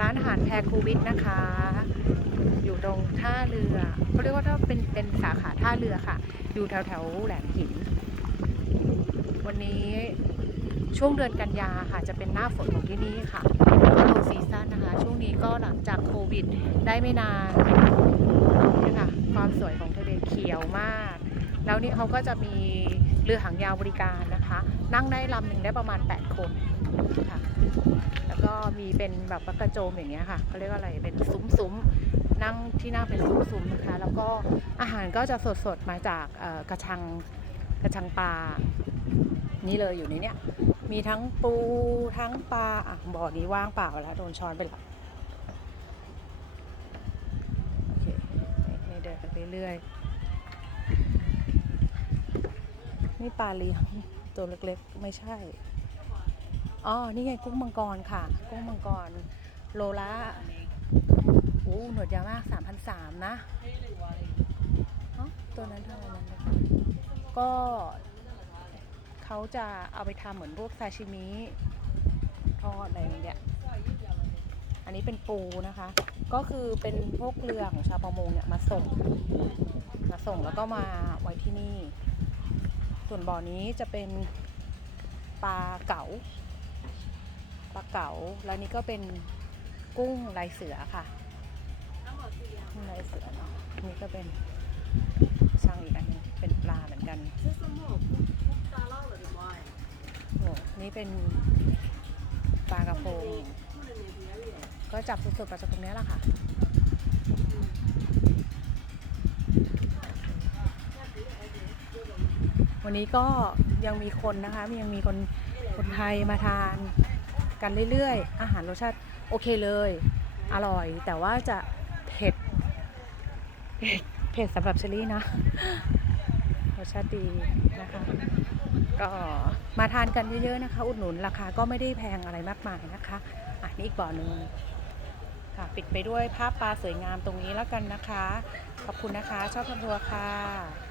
ร้านอาหารแพรคูวิทนะคะ อยู่ตรงท่าเรือเขาเรียกว่าถ้าเป็นเป็นสาขาท่าเรือค่ะ อยู่แถวแถวแหลมหิน วันนี้ช่วงเดือนกันยาค่ะ จะเป็นหน้าฝนของที่นี่ค่ะก็โลซีซั่นนะคะ ช่วงนี้ก็หลังจากโควิด ได้ไม่นานนี่ค่ะความสวยของทะเลเขียวมาก แล้วนี่เขาก็จะมีเรือหางยาวบริการนะคะ นั่งได้ลำหนึ่งได้ประมาณ 8 คนค่ะ แล้วก็มีเป็นแบบกระโจมอย่างเงี้ยค่ะเขาเรียกว่าอะไรเป็นซุ้มๆนั่งที่นั่งเป็นซุ้มๆนะคะ แล้วก็อาหารก็จะสดๆมาจากกระชังกระชังปลานี่เลยอยู่ในเนี้ยมีทั้งปูทั้งปลาอะบ่อนี้ว่างเปล่าแล้วโดนช้อนไปแล้วโอเคนี่เดินไปเรื่อยๆนี่ปลาเลี้ยง ตัวเล็กๆ ไม่ใช่ อ๋อ นี่ไงกุ้งมังกรค่ะ กุ้งมังกร โลละโอ้หนวดยาวมากสามพันสามนะตัวนั้นเท่านั้นก็เขาจะเอาไปทำเหมือนพวกซาชิมิทอดอะไรอย่างเงี้ย อันนี้เป็นปูนะคะ ก็คือเป็นพวกเรือของชาวประมงเนี่ยมาส่ง มาส่งแล้วก็มาไว้ที่นี่ ส่วนบ่อนี้จะเป็นปลาเก๋าปลาเก๋าแล้วนี่ก็เป็นกุ้งลายเสือค่ะกุ้งลายเสือเนาะนี่ก็เป็นช่างอีกอันนึงเป็นปลาเหมือนกันโอ้นี่เป็นปลากระพงก็จับสดๆปลาจากตรงนี้แหละค่ะ วันนี้ก็ยังมีคนนะคะยังมีคนคนไทยมาทานกันเรื่อยๆ อาหารรสชาติโอเคเลย อร่อย แต่ว่าจะเผ็ดเผ็ดเผ็ดสำหรับเชอรี่นะรสชาติดีนะคะ ก็มาทานกันเยอะๆนะคะ อุดหนุนราคาก็ไม่ได้แพงอะไรมากมายนะคะอะนี่อีกบ่อหนึ่งค่ะปิดไปด้วยภาพปลาสวยงามตรงนี้แล้วกันนะคะ ขอบคุณนะคะ ชอบทัวร์ค่ะ